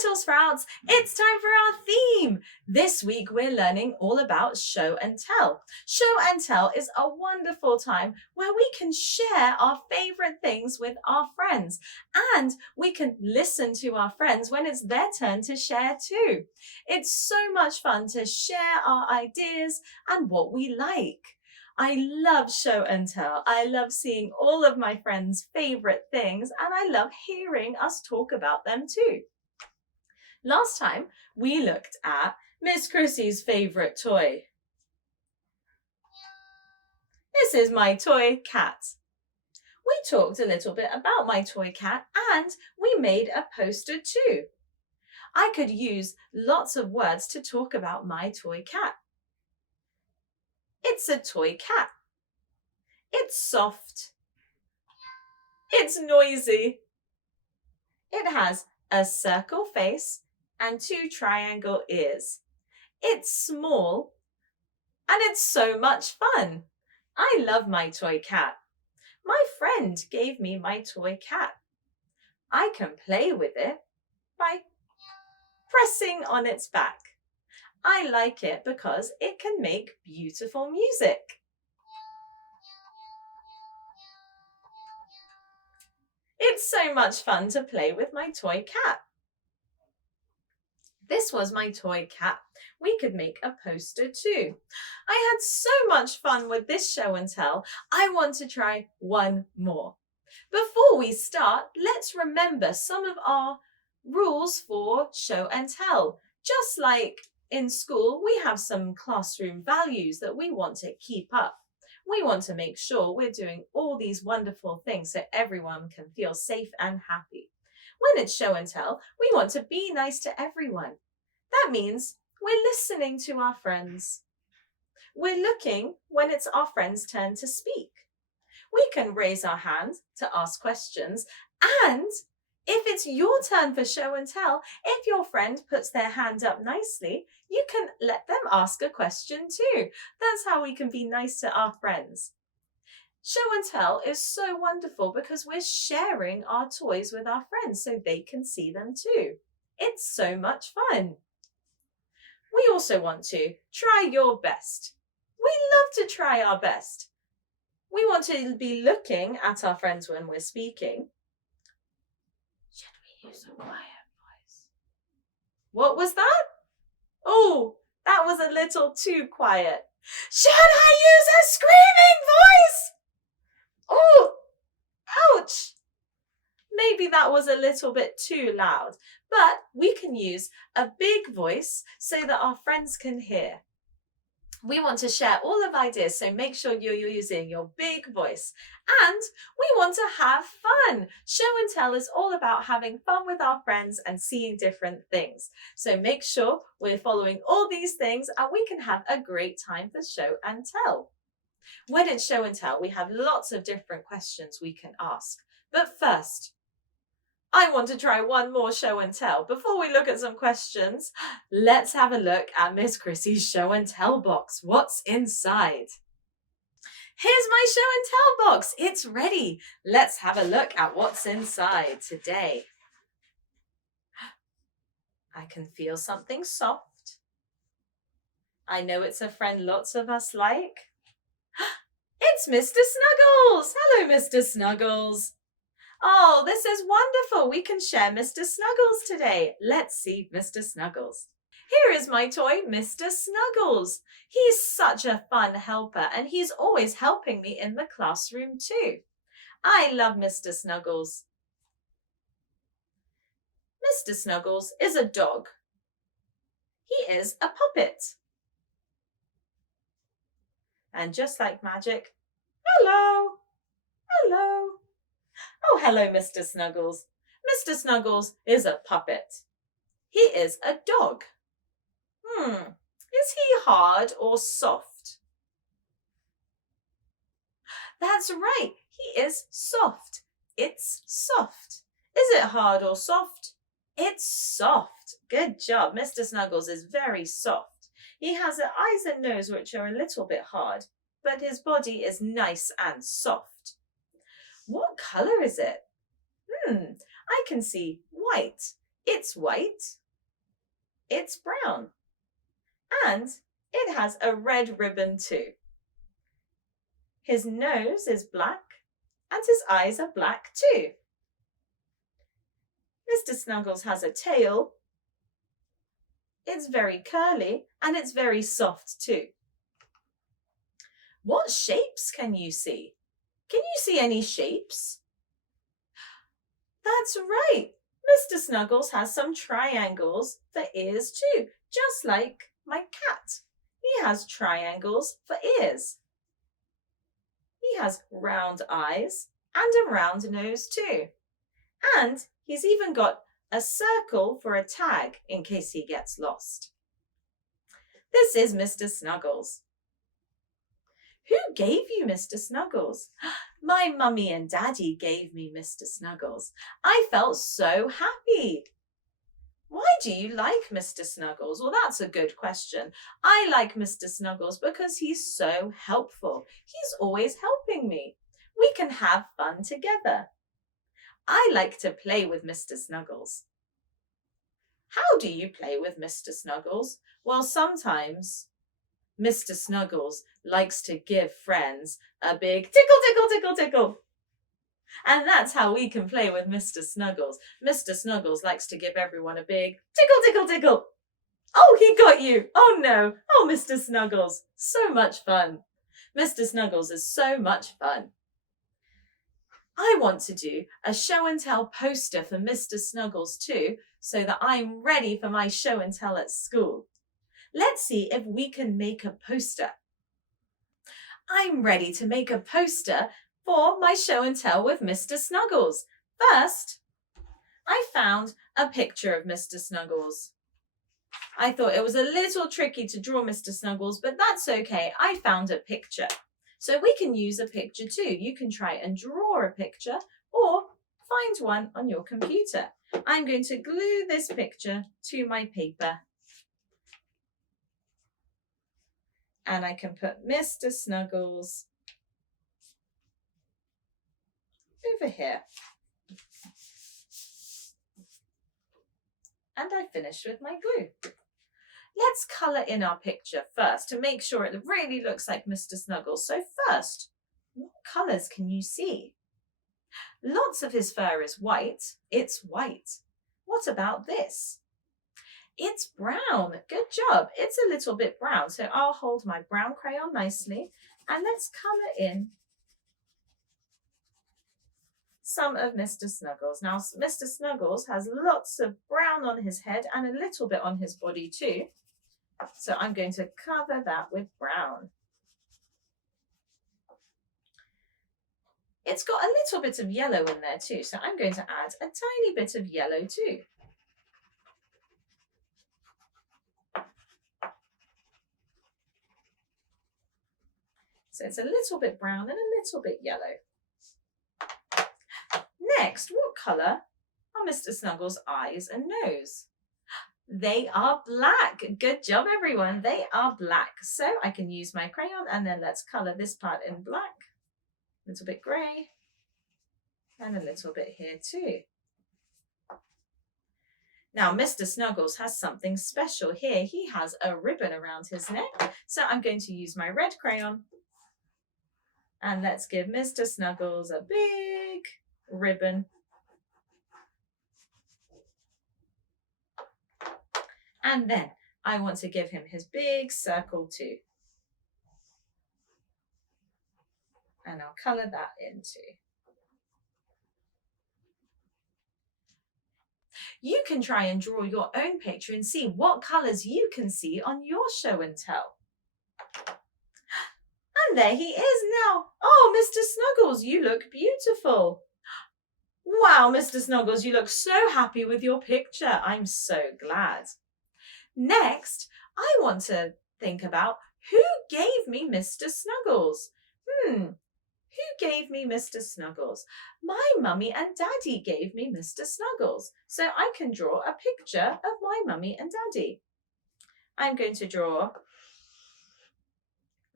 little sprouts, it's time for our theme. This week we're learning all about show and tell. Show and tell is a wonderful time where we can share our favorite things with our friends, and we can listen to our friends when it's their turn to share too. It's so much fun to share our ideas and what we like. I love show and tell. I love seeing all of my friends' favorite things, and I love hearing us talk about them too. Last time, we looked at Miss Chrissy's favorite toy. This is my toy cat. We talked a little bit about my toy cat, and we made a poster too. I could use lots of words to talk about my toy cat. It's a toy cat. It's soft. It's noisy. It has a circle face and 2 triangle ears. It's small and it's so much fun. I love my toy cat. My friend gave me my toy cat. I can play with it by pressing on its back. I like it because it can make beautiful music. It's so much fun to play with my toy cat. This was my toy cat. We could make a poster too. I had so much fun with this show and tell. I want to try one more. Before we start, let's remember some of our rules for show and tell. Just like in school, we have some classroom values that we want to keep up. We want to make sure we're doing all these wonderful things so everyone can feel safe and happy. When it's show and tell, we want to be nice to everyone. That means we're listening to our friends. We're looking when it's our friend's turn to speak. We can raise our hand to ask questions, and if it's your turn for show and tell, if your friend puts their hand up nicely, you can let them ask a question too. That's how we can be nice to our friends. Show and tell is so wonderful because we're sharing our toys with our friends so they can see them too. It's so much fun. We also want to try your best. We love to try our best. We want to be looking at our friends when we're speaking. Should we use a quiet voice? What was that? Oh, that was a little too quiet. Should I use a screaming voice? Oh, ouch. Maybe that was a little bit too loud, but we can use a big voice so that our friends can hear. We want to share all of ideas, so make sure you're using your big voice. And we want to have fun. Show and tell is all about having fun with our friends and seeing different things. So make sure we're following all these things and we can have a great time for show and tell. When it's show and tell, we have lots of different questions we can ask. But first, I want to try one more show and tell. Before we look at some questions, let's have a look at Miss Chrissy's show and tell box. What's inside? Here's my show and tell box. It's ready. Let's have a look at what's inside today. I can feel something soft. I know it's a friend lots of us like. It's Mr. Snuggles. Hello, Mr. Snuggles. Oh, this is wonderful. We can share Mr. Snuggles today. Let's see Mr. Snuggles. Here is my toy, Mr. Snuggles. He's such a fun helper and he's always helping me in the classroom too. I love Mr. Snuggles. Mr. Snuggles is a dog. He is a puppet. And just like magic, hello, hello. Oh, hello, Mr. Snuggles. Mr. Snuggles is a puppet. He is a dog. Is he hard or soft? That's right, he is soft. It's soft. Is it hard or soft? It's soft. Good job. Mr. Snuggles is very soft. He has eyes and nose which are a little bit hard, but his body is nice and soft. What colour is it? I can see white. It's white, it's brown, and it has a red ribbon too. His nose is black and his eyes are black too. Mr. Snuggles has a tail. It's very curly and it's very soft too. What shapes can you see? Can you see any shapes? That's right. Mr. Snuggles has some triangles for ears too, just like my cat. He has triangles for ears. He has round eyes and a round nose too. And he's even got a circle for a tag in case he gets lost. This is Mr. Snuggles. Who gave you Mr. Snuggles? My mummy and daddy gave me Mr. Snuggles. I felt so happy. Why do you like Mr. Snuggles? Well, that's a good question. I like Mr. Snuggles because he's so helpful. He's always helping me. We can have fun together. I like to play with Mr. Snuggles. How do you play with Mr. Snuggles? Well, sometimes Mr. Snuggles likes to give friends a big tickle, tickle, tickle, tickle. And that's how we can play with Mr. Snuggles. Mr. Snuggles likes to give everyone a big tickle, tickle, tickle. Oh, he got you. Oh no. Oh, Mr. Snuggles. So much fun. Mr. Snuggles is so much fun. I want to do a show and tell poster for Mr. Snuggles too, so that I'm ready for my show and tell at school. Let's see if we can make a poster. I'm ready to make a poster for my show and tell with Mr. Snuggles. First, I found a picture of Mr. Snuggles. I thought it was a little tricky to draw Mr. Snuggles, but that's okay. I found a picture. So we can use a picture too. You can try and draw a picture or find one on your computer. I'm going to glue this picture to my paper. And I can put Mr. Snuggles over here. And I finished with my glue. Let's colour in our picture first to make sure it really looks like Mr. Snuggles. So first, what colours can you see? Lots of his fur is white. It's white. What about this? It's brown. Good job. It's a little bit brown. So I'll hold my brown crayon nicely and let's colour in some of Mr. Snuggles. Now, Mr. Snuggles has lots of brown on his head and a little bit on his body too. So I'm going to cover that with brown. It's got a little bit of yellow in there too. So I'm going to add a tiny bit of yellow too. So it's a little bit brown and a little bit yellow. Next, what colour are Mr. Snuggles' eyes and nose? They are black. Good job, everyone. They are black. So I can use my crayon and then let's colour this part in black. A little bit grey and a little bit here too. Now, Mr. Snuggles has something special here. He has a ribbon around his neck. So I'm going to use my red crayon and let's give Mr. Snuggles a big ribbon. And then I want to give him his big circle too. And I'll colour that in too. You can try and draw your own picture and see what colours you can see on your show and tell. And there he is now. Oh, Mr. Snuggles, you look beautiful. Wow, Mr. Snuggles, you look so happy with your picture. I'm so glad. Next, I want to think about who gave me Mr. Snuggles. Who gave me Mr. Snuggles? My mummy and daddy gave me Mr. Snuggles. So I can draw a picture of my mummy and daddy. I'm going to draw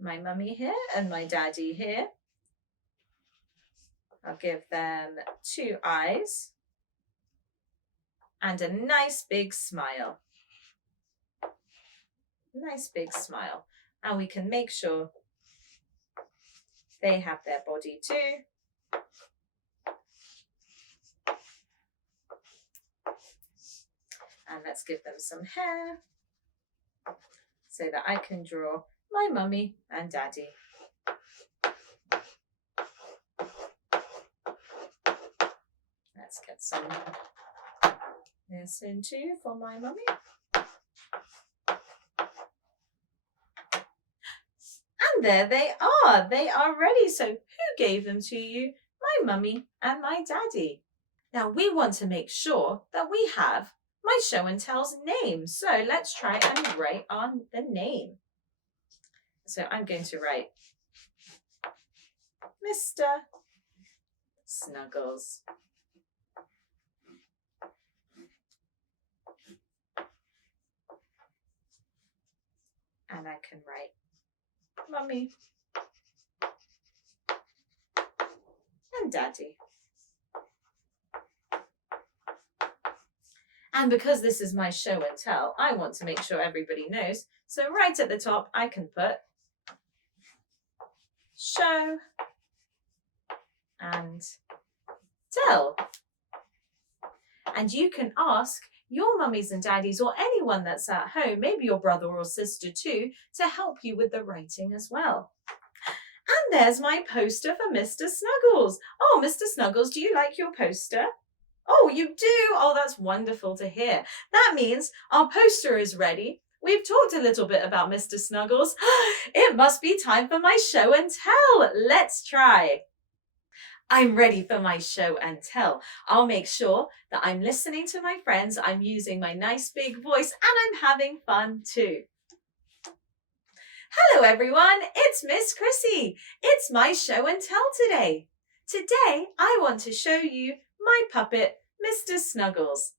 my mummy here and my daddy here. I'll give them 2 eyes and a nice big smile. Nice big smile. And we can make sure they have their body too. And let's give them some hair so that I can draw my mummy and daddy. Let's get some this in too for my mummy. And there they are. They are ready. So who gave them to you? My mummy and my daddy. Now we want to make sure that we have my show and tell's name. So let's try and write on the name. So I'm going to write Mr. Snuggles. And I can write Mummy and Daddy. And because this is my show and tell, I want to make sure everybody knows. So right at the top, I can put show and tell. And you can ask your mummies and daddies or anyone that's at home, maybe your brother or sister too, to help you with the writing as well. And there's my poster for Mr. Snuggles. Oh, Mr. Snuggles, do you like your poster? Oh, you do? Oh, that's wonderful to hear. That means our poster is ready. We've talked a little bit about Mr. Snuggles. It must be time for my show and tell. Let's try. I'm ready for my show and tell. I'll make sure that I'm listening to my friends, I'm using my nice big voice, and I'm having fun too. Hello everyone, it's Miss Chrissy. It's my show and tell today. Today I want to show you my puppet, Mr. Snuggles.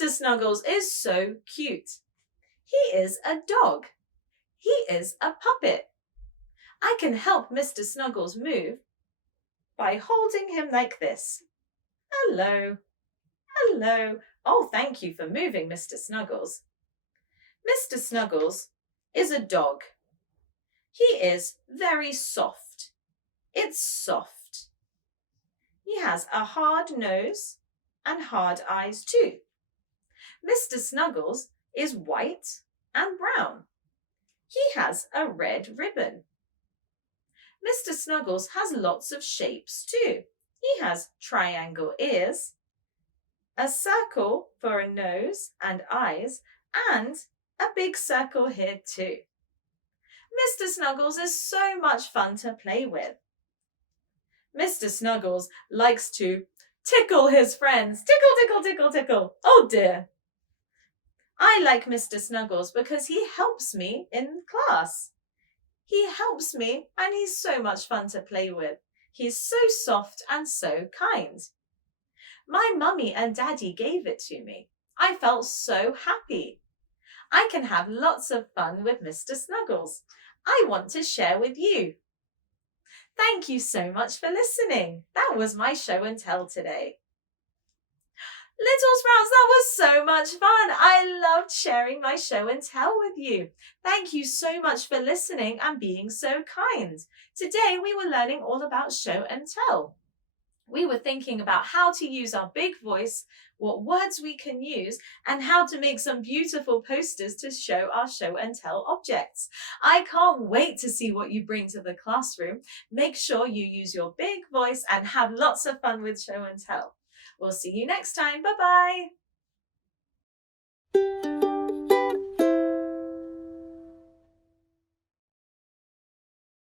Mr. Snuggles is so cute. He is a dog. He is a puppet. I can help Mr. Snuggles move by holding him like this. Hello. Hello. Oh, thank you for moving, Mr. Snuggles. Mr. Snuggles is a dog. He is very soft. It's soft. He has a hard nose and hard eyes too. Mr. Snuggles is white and brown. He has a red ribbon. Mr. Snuggles has lots of shapes too. He has triangle ears, a circle for a nose and eyes, and a big circle here too. Mr. Snuggles is so much fun to play with. Mr. Snuggles likes to tickle his friends. Tickle, tickle, tickle, tickle. Oh dear. I like Mr. Snuggles because he helps me in class. He helps me and he's so much fun to play with. He's so soft and so kind. My mummy and daddy gave it to me. I felt so happy. I can have lots of fun with Mr. Snuggles. I want to share with you. Thank you so much for listening. That was my show and tell today. Little Sprouts, that was so much fun. I loved sharing my show and tell with you. Thank you so much for listening and being so kind. Today we were learning all about show and tell. We were thinking about how to use our big voice, what words we can use, and how to make some beautiful posters to show our show and tell objects. I can't wait to see what you bring to the classroom. Make sure you use your big voice and have lots of fun with show and tell. We'll see you next time. Bye-bye.